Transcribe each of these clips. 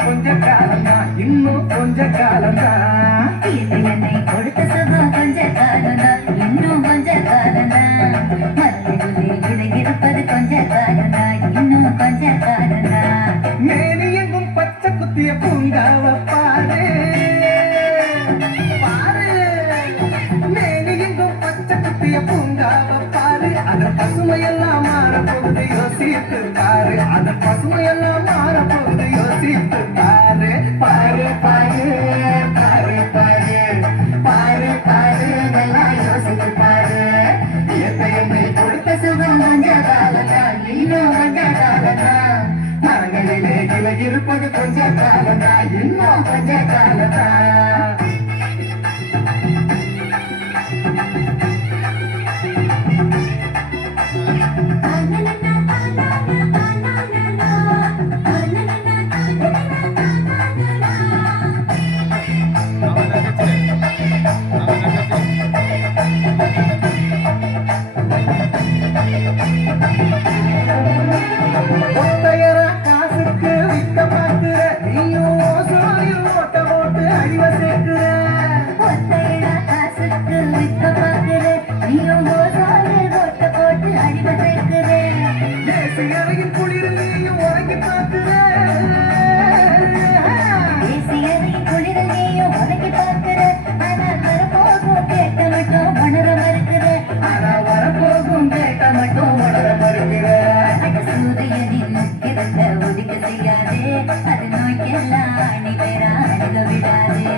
கொஞ்ச காலம்தான், இன்னும் கொஞ்ச காலம்தான். என்னை கொடுத்த சுகம் கொஞ்ச காலம்தான், இன்னும் கொஞ்ச காலம்தான். மல்லிகுலே இடையிருப்பது கொஞ்ச காலம்தான், இன்னும் கொஞ்ச காலம்தான். மேனி எங்கும் பச்சை குத்திய பூங்காவ பாரு பாரு, மேனி எங்கும் பச்சை குத்திய பூங்காவ பாரு. அதன் பசுமையெல்லாம் மாறப்போகுது யோசித்து பாரு, அதன் பசுமையெல்லாம் மாறப்போகுது யோசித்து பாரு. பாரு பாரு பாரு பாரு பாரு பாரு, நல்லா யோசித்து பாரு. என்னை கொடுத்த சுகம் கொஞ்ச காலம்தான், இன்னும் கொஞ்ச காலம்தான். மரங்களிலே இலை இருப்பது கொஞ்ச காலம்தான், இன்னும் கொஞ்ச காலம்தான். ஒத்தையரா காசுக்கு வித்த பாக்குற, நீயும் ஓசோயில் ஓட்ட போட்டு அடிவ சேர்க்கிற. ஒத்தையடா காசுக்கு விற்க பார்க்கிற, நீயும் ஓசாலில் ஓட்ட போட்டு அடிவ சேர்க்கிற. தேசியரையின் குளிரில் நீயும் உறங்கி பார்க்கிற. தேசியரை குளிரில் நீயும் உறங்கி பார்க்கிற. ஆனால் வரப்போகும் கேட்க மட்டும் உணர மறுக்கிற. ஆனா வரப்போகும் கேட்ட மட்டும் உணர மறுக்கிற. சூரியனின் இருக்க ஒதுக்க செய்யாதே, அது நோய்க்கெல்லாம் அணி பேரா அணுக விடாதே.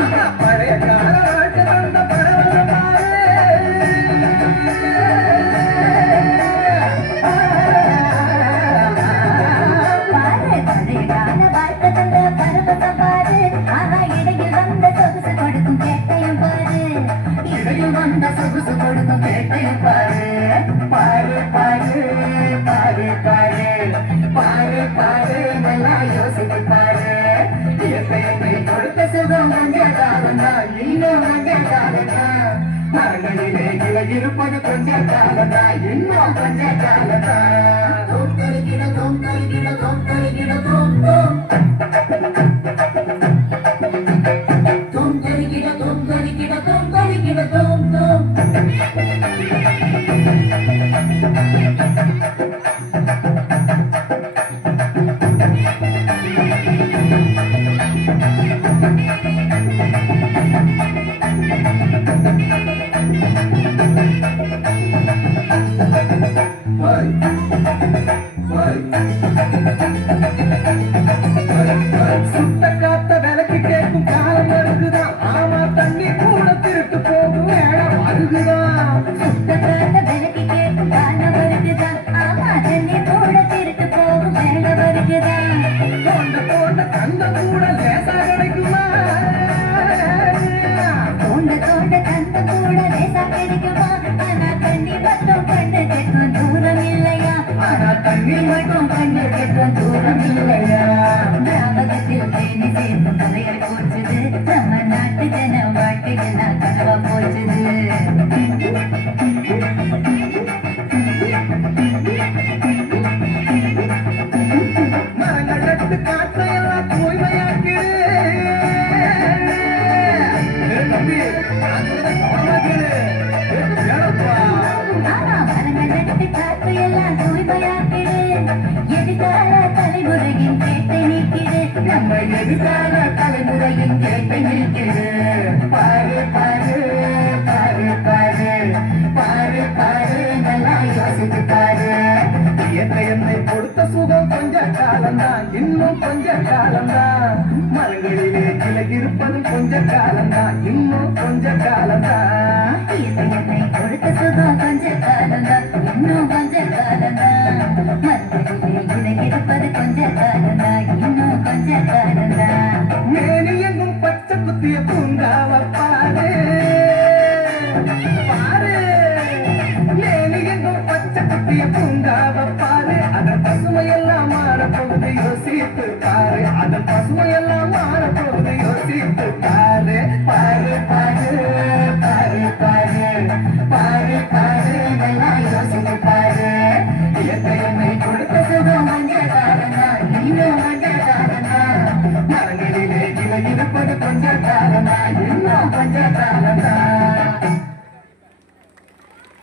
ஆனா பழைய கால வாழ்க்கை தந்த பரவல பாரு. பாரு பழைய கால வாழ்க்கை தந்த பரவசம் பாரு. ஆனா இடையில் வந்த சொகுசு கொடுக்கும் கேட்டையும் பாரு. இடையில் வந்த சொகுசு கொடுக்கும் கேட்டையும் பாரு. பாரு பாரு பாரு பாரு பாரு பாரு, நல்லா யோசித்து பாரு. என்னை கொடுத்த சுகம் கொஞ்ச காலம்தான், இன்னும் கொஞ்ச காலம்தான். மரங்களிலே இலை இருப்பது கொஞ்ச காலம்தான், இன்னும் கொஞ்ச காலம்தான். தோம் தருகிட தோம் தருகிட தோம் தருகிட தோம் தோம் தோம் தருகிட தோம் தருகிட தோம் தருகிட தோம் தோம். சுத்த காத்த விளக்கு கேட்கும் காலம் வருகுதான், ஆமா தண்ணி கூட திருட்டு போகும் வேடம் வருகுதான். சுத்தக்காட்ட விலக்கி கேட்கும் காலம் வருகுதான், ஆமா தண்ணி கூட திருட்டு போகும் வேலை வருகுதான். போண்ட போண்ட தங்கம் கூட லேசா கிடைக்குமா? தோண்ட தோண்ட தந்த கூட லேசா கிடைக்குமா? ஆனா தண்ணி மட்டும் கண்ணு கெட்டும் தூரம் இல்லையா? ஆனா தண்ணி மட்டும் கண்ணு கெட்டும் தூரம் இல்லையா? ஞாபகத்தில் தேனி சேர்த்து தலைகள் போச்சுது, நம்ம நாட்டு ஜன வாழ்க்கையெல்லாம் கனவா போச்சுது. மரங்கள் நட்டு காற்றையெல்லாம் தூய்மையாக்கிடு. தம்பி ஆனா மரங்கள் நட்டு காற்று எல்லாம் தூய்மையாக்கிடு. எதிர்கால தலைமுறையின் கேட்டை நீக்கிடு. நம்ம எதிர்கால தலைமுறையின் கேட்டை நிற்கிறது. பாரு பாரு பாரு பாரு பாரு பாரு, நல்லா யோசித்து பாரு. என்னை கொடுத்த சுகம் கொஞ்ச காலம்தான், இன்னும் கொஞ்ச காலம்தான். மரங்களிலே இலை இருப்பது கொஞ்ச காலம்தான், இன்னும் கொஞ்ச காலம்தான். என்னை கொடுத்த சுகம் கொஞ்ச காலம்தான், இன்னும் கொஞ்ச காலம்தான். மரங்களிலே இலை இருப்பது கொஞ்ச காலம்தான், இன்னும் கொஞ்ச காலம்தான். மேனி எங்கும் பச்சை குத்திய பூங்காவ பாரு பாரு, மேனி எங்கும் பச்சை குத்திய பூங்காவ பாரு. அதன் பசுமையெல்லாம் மாறப்போகுது யோசித்து பாரு, அதன் பசுமையெல்லாம் மாறப்போகுது யோசித்து பாரு. பாரு பாரு பாரு பாரு